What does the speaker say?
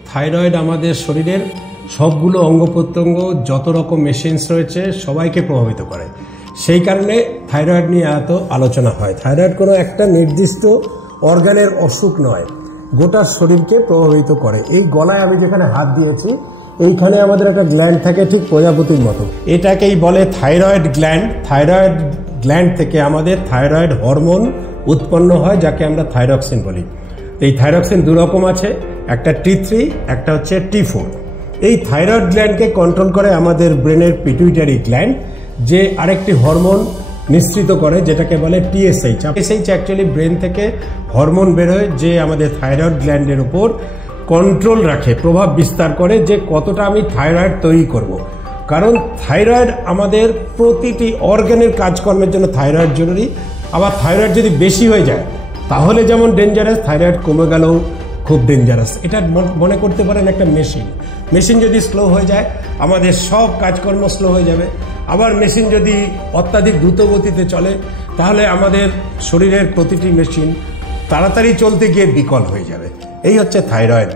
Thyroid আমাদের শরীরের সবগুলো অঙ্গ প্রত্যঙ্গ যত রকম মেশিনস রয়েছে সবাইকে প্রভাবিত করে। সেই কারণে থাইরয়েড নিয়ে এত আলোচনা হয়। থাইরয়েড কোনো একটা নির্দিষ্ট অর্গানের অসুখ নয়, গোটা শরীরকে প্রভাবিত করে। এই গলায় আমি যেখানে হাত দিয়েছি এইখানে আমাদের একটা গ্ল্যান্ড থাকে ঠিক প্রজাপতির মতো, এটাকেই বলে থাইরয়েড গ্ল্যান্ড। থাইরয়েড গ্ল্যান্ড থেকে আমাদের থাইরয়েড হরমোন উৎপন্ন হয় যাকে আমরা থাইরক্সিন বলি। এই থাইরক্সিন দু রকম আছে, একটা T3, একটা হচ্ছে T4। এই থাইরয়েড গ্ল্যান্ডকে কন্ট্রোল করে আমাদের ব্রেনের পিটুইটারি গ্ল্যান্ড, যে আরেকটি হরমোন নিঃসৃত করে যেটাকে বলে TSH। TSH অ্যাকচুয়ালি ব্রেন থেকে হরমোন বেরোয় যে আমাদের থাইরয়েড গ্ল্যান্ডের উপর কন্ট্রোল রাখে, প্রভাব বিস্তার করে যে কতটা আমি থাইরয়েড তৈরি করব। কারণ থাইরয়েড আমাদের প্রতিটি অর্গানের কাজকর্মের জন্য থাইরয়েড জরুরি। আবার থাইরয়েড যদি বেশি হয়ে যায় তাহলে যেমন ডেঞ্জারাস, থাইরয়েড কমে গেলেও খুব ডেঞ্জারাস। এটা মনে করতে পারেন একটা মেশিন যদি স্লো হয়ে যায় আমাদের সব কাজকর্ম স্লো হয়ে যাবে। আবার মেশিন যদি অত্যাধিক দ্রুত গতিতে চলে তাহলে আমাদের শরীরের প্রতিটি মেশিন তাড়াতাড়ি চলতে গিয়ে বিকল হয়ে যাবে। এই হচ্ছে থাইরয়েড।